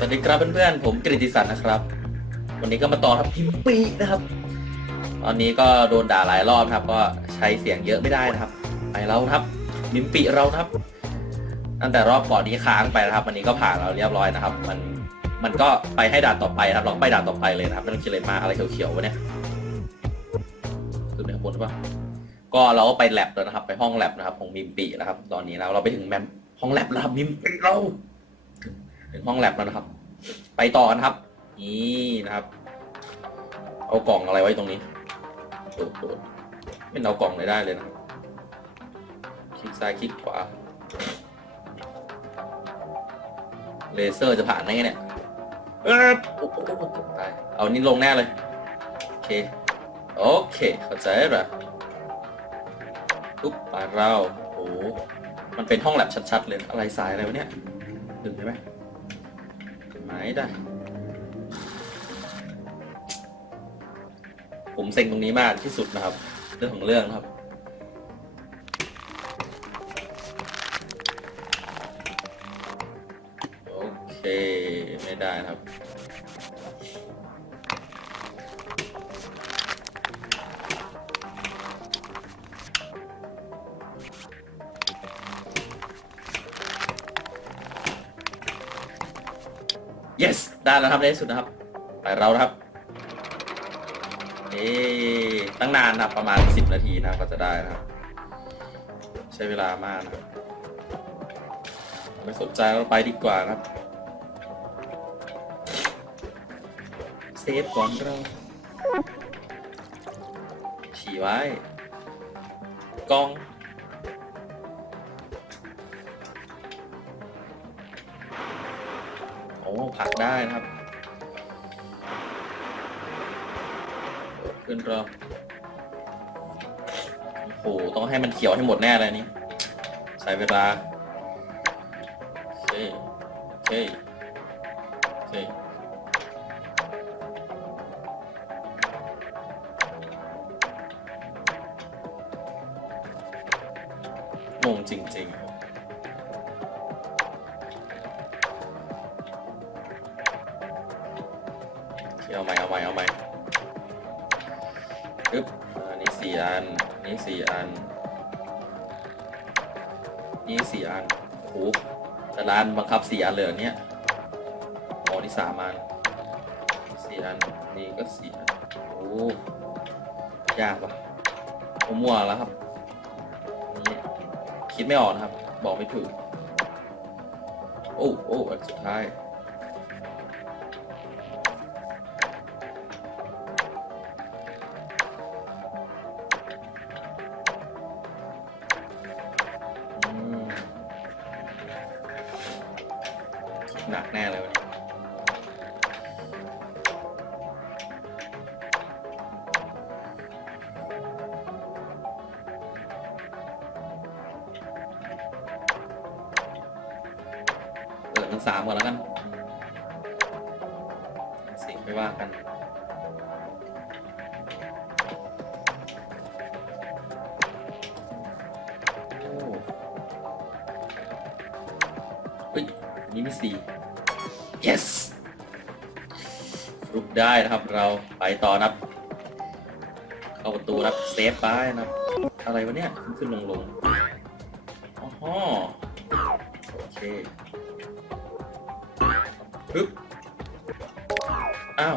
สวัสดีครับเพื่อนๆ ผมกฤติสันนะครับ วันนี้ก็มาต่อครับพิมปีนะครับ ตอนนี้ก็โดนด่าหลายรอบนะครับ ก็ใช้เสียงเยอะไม่ได้นะครับ ไปแล้วนะครับพิมปีเราครับ ตั้งแต่รอบก่อนนี้ค้างไปนะครับ วันนี้ก็ผ่านเราเรียบร้อยนะครับ มันมันก็ไปให้ด่านต่อไปครับเราก็ไปด่านต่อไปเลยนะครับไม่ต้องคิดอะไรมากอะไรเขียวๆวะเนี่ยขึ้นไปข้างบนหรือเปล่าก็เราก็ไปแลบแล้วนะครับ ไปห้องแลบนะครับ ของมิมปีนะครับ ตอนนี้แล้วเราไปถึงแมมห้องแลบแล้วครับมิมปีเรา ถึงห้องแลบแล้วนะครับ ไปต่อกันครับ นี่นะครับ เอากล่องอะไรไว้ตรงนี้โดดโดดไม่เอากล่องเลยได้เลยนะครับคลิกซ้ายคลิกขวา เลเซอร์จะผ่านได้ไงเนี่ยเออโอ้โหเกือบตายเอานี่ลงแน่เลย โอเค โอเคเข้าใจแล้วปุ๊บปาเรา โอ้มันเป็นห้องแลบชัด ๆ เลย อะไรสายอะไรวะเนี่ยถึงใช่ไหม ไม่ได้ผมเซ็งตรงนี้มากที่สุดนะครับ เรื่องของเรื่องครับ โอเค ไม่ได้ครับ yes ได้แล้วครับในที่สุดนะครับ ไปเรานะครับเอ๊ตั้งนานนะครับประมาณ 10 นาทีนะก็จะได้นะครับ ใช้เวลามากนะไม่สนใจเราไปดีกว่านะครับเซฟก่อนเราฉี่ไว้กอง ผักได้นะครับเปิดขึ้นเราโอ้โหต้องให้มันเขียวให้หมดแน่เลยนี่ใช้เวลาโอเคโอเคโอเคงงจริง ๆ เอาใหม่เอาใหม่เอาใหม่ปึ๊บอันนี้สี่อันนี่สี่อันนี่สี่อันโอ้โหแต่ร้านบังคับสี่อันเลยเหรอเนี่ยอ๋อนี่สามอันสี่อันนี่ก็สี่อันโอ้ยากว่ะผมมั่วแล้วครับนี่คิดไม่ออกนะครับ บอกไม่ถูก โอ้โอ้อันสุดท้าย สามก่อนแล้วกันสิ่ไม่ว่ากัน โอ้เฮ้ยนี่มีสี่ yes รุกได้นะครับเราไปต่อนะครับ เข้าประตูนะครับเซฟไปนะครับ อะไรวะเนี่ย ขึ้นลงลงอ๋อโอเค ปึ๊บ อ้าว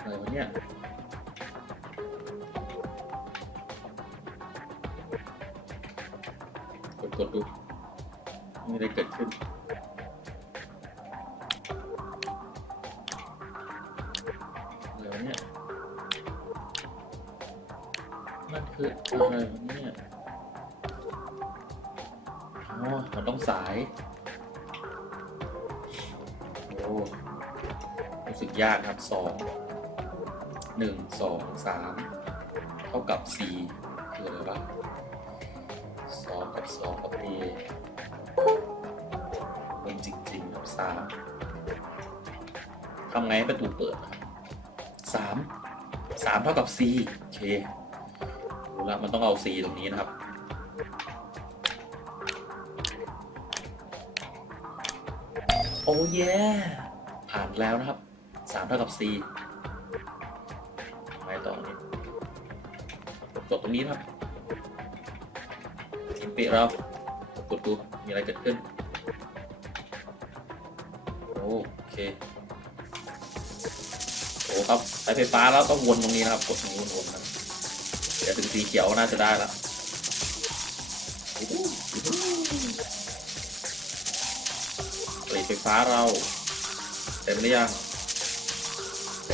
อะไรวะเนี่ย กดกดดูไม่ได้เกิดขึ้น อะไรวะเนี่ยมันคืออะไรวะเนี่ย อ๋อ มันต้องสาย รู้สึกยากครับสองหนึ่งสองสามเท่ากับสี่คืออะไรวะสองกับสองกับ A เป็นจริงๆครับสามทำไงให้ประตูเปิดอะสามสามเท่ากับ C โอเครู้แล้วมันต้องเอา C ตรงนี้นะครับโอ้ยผ่านแล้วนะครับ สามเท่ากับสี่ไปต่อนี้กดตรงนี้นะครับทิมปิเรากดดู มีอะไรเกิดขึ้น โอเค โอ้ครับสายไฟฟ้าแล้วก็วนตรงนี้นะครับ กดตรงนี้วนครับเดี๋ยวถึงสีเขียวน่าจะได้แล้วผลิตไฟฟ้าเรา เต็มหรือยัง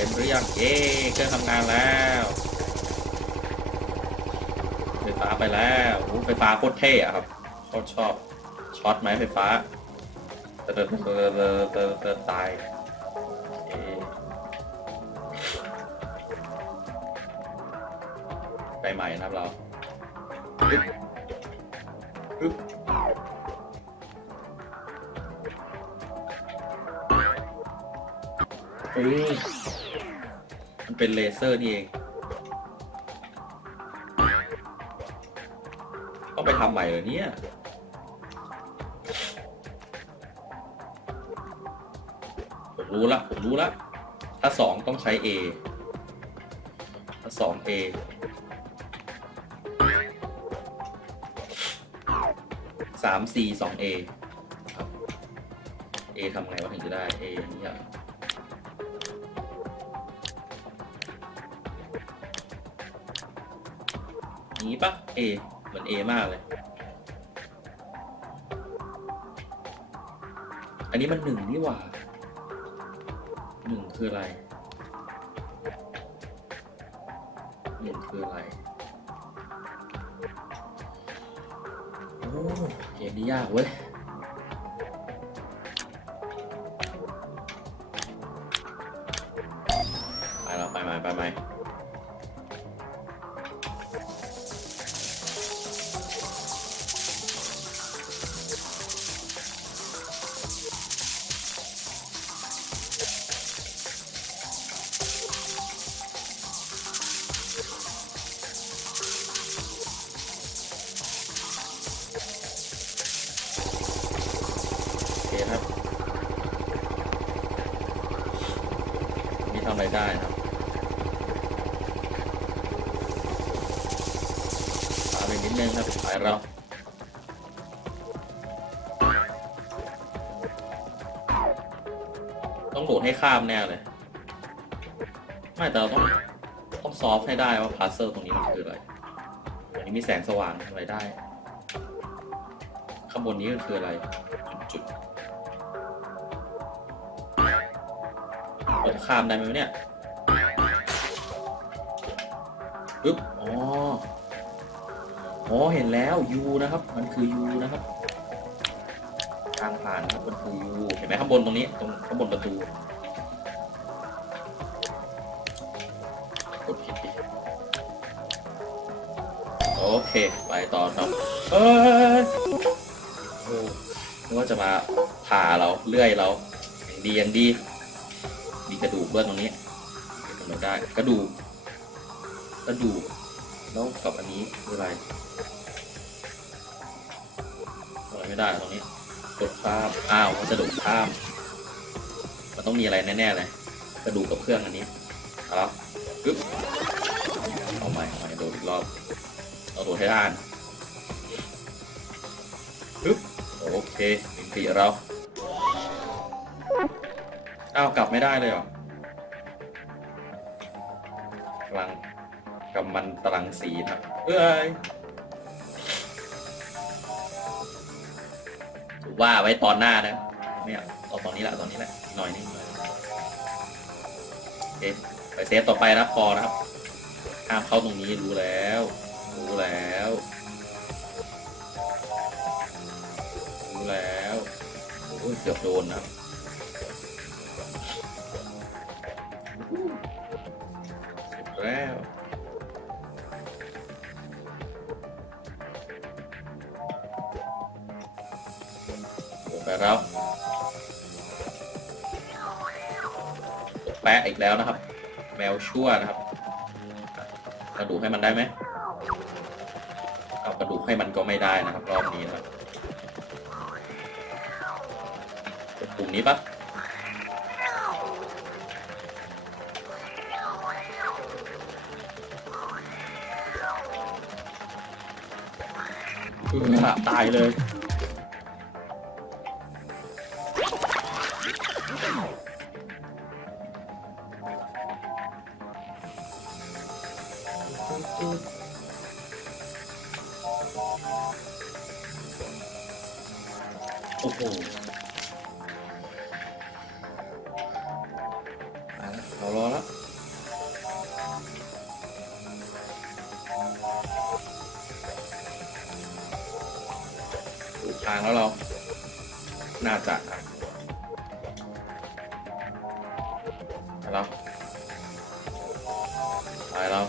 มหรือยังเย้เครื่องทำงานแล้วไฟฟ้าไปแล้วโอ้ไฟฟ้าโคตรเท่อะครับโคตรชอบช็อตไหมไฟฟ้าเติร์ดเติร์ดเติร์ดเติร์ดเติร์ดตายโอเคไปใหม่นะครับเราปึ๊บปึ๊บเฮ้ย มันเป็นเลเซอร์นี่เอง ต้องไปทำใหม่เหรอเนี่ย ผมรู้ละ ผมรู้ละ ถ้าสองต้องใช้ A ถ้าสอง A สาม C สอง A ครับ A ทำไงวะถึงจะได้ A อย่างนี้อะ นี้ปะ A เหมือน A มากเลย อันนี้มันหนึ่งนี่หว่าหนึ่งคืออะไรหนึ่งคืออะไร โอ้เกมนี้ยากเว้ยไปแล้วไปใหมไปใหม ต้องโดดให้ข้ามแน่เลย ไม่แต่เราต้องต้องซอฟต์ให้ได้ว่าพาร์เซอร์ตรงนี้มันคืออะไรอันนี้มีแสงสว่างอะไรได้ ข้างบนนี้มันคืออะไร จุดเราจะข้ามได้ไหมเนี่ยปึ๊บอ๋ออ๋อเห็นแล้ว U นะครับ มันคือ U นะครับางผ่านนะครับมันคือ U เห็นไหมข้างบนตรงนี้ตรงข้างบนประตูกดผิดดิโอเค ไปต่อครับเอ้ยโอ้นึกว่าจะมาผ่าเราเลื่อยเราย่างดีอย่างดี มีกระดูกเบื้องตรงนี้ทำได้กระดูกกระดูกแล้วกับอันนี้คืออะไรอะไรไม่ได้ตรงนี้ กดข้ามอ้าวมันจะดดข้ามมันต้องมีอะไรแน่ๆเลยกระดูกกับเครื่องอันนี้เอาละปึ๊บเอาใหม่เอาใหม่โดดอีกรอบเอาโดดให้ด้านปึ๊บโอเคมิงปีเราอ้าวกลับไม่ได้เลยเหรอกำลังกำมันตรังสีนะเอ้ย ว่าไว้ตอนหน้านะไม่เอาเอาตอนนี้แหละตอนนี้แหละหน่อยนึงหน่อยโอเคไปเซฟต่อไปนะพอนะครับห้ามเข้าตรงนี้รู้แล้ว รู้แล้ว รู้แล้วโอ้ยเกือบโดนนะแล้ว แล้วแปะอีกแล้วนะครับ แมวชั่วนะครับ กระดูกให้มันได้ไหมเอากระดูกให้มันก็ไม่ได้นะครับ รอบนี้นะครับกลุ่มนี้ปะอือฮะตายเลย โอ้โหมาแล้วเรารอแล้วถูกทางแล้วเรา น่าจะครับไปแล้วไปแล้ว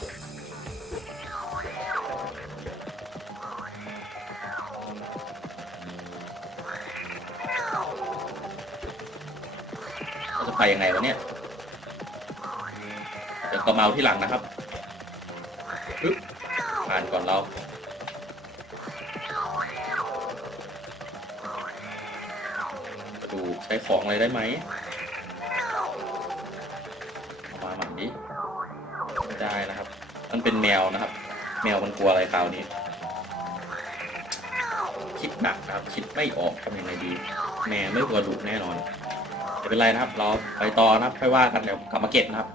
ยังไงวะเนี่ยเดี๋ยวก็เมาที่หลังนะครับปึ๊บผ่านก่อนเราดูใช้ของอะไรได้ไหมเอามาหมันดิไม่ได้นะครับ มันเป็นแมวนะครับ แมวมันกลัวอะไรคราวนี้ คิดหนักนะครับ คิดไม่ออกทำยังไงดี แมวไม่กลัวดุแน่นอน ไม่เป็นไรนะครับ เราไปต่อนะครับค่อยว่ากันเดี๋ยวกลับมาเก็บนะครับ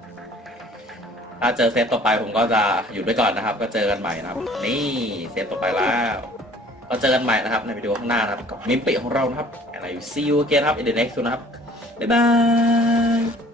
ถ้าเจอเซตต่อไปผมก็จะหยุดไว้ก่อนนะครับ ก็เจอกันใหม่นะครับ นี่เซตต่อไปแล้วก็เจอกันใหม่นะครับ ในวิดีโอข้างหน้านะครับกับมิมปิของเรานะครับอะไรซีอูเกนครับ in the next นะครับบ๊ายบาย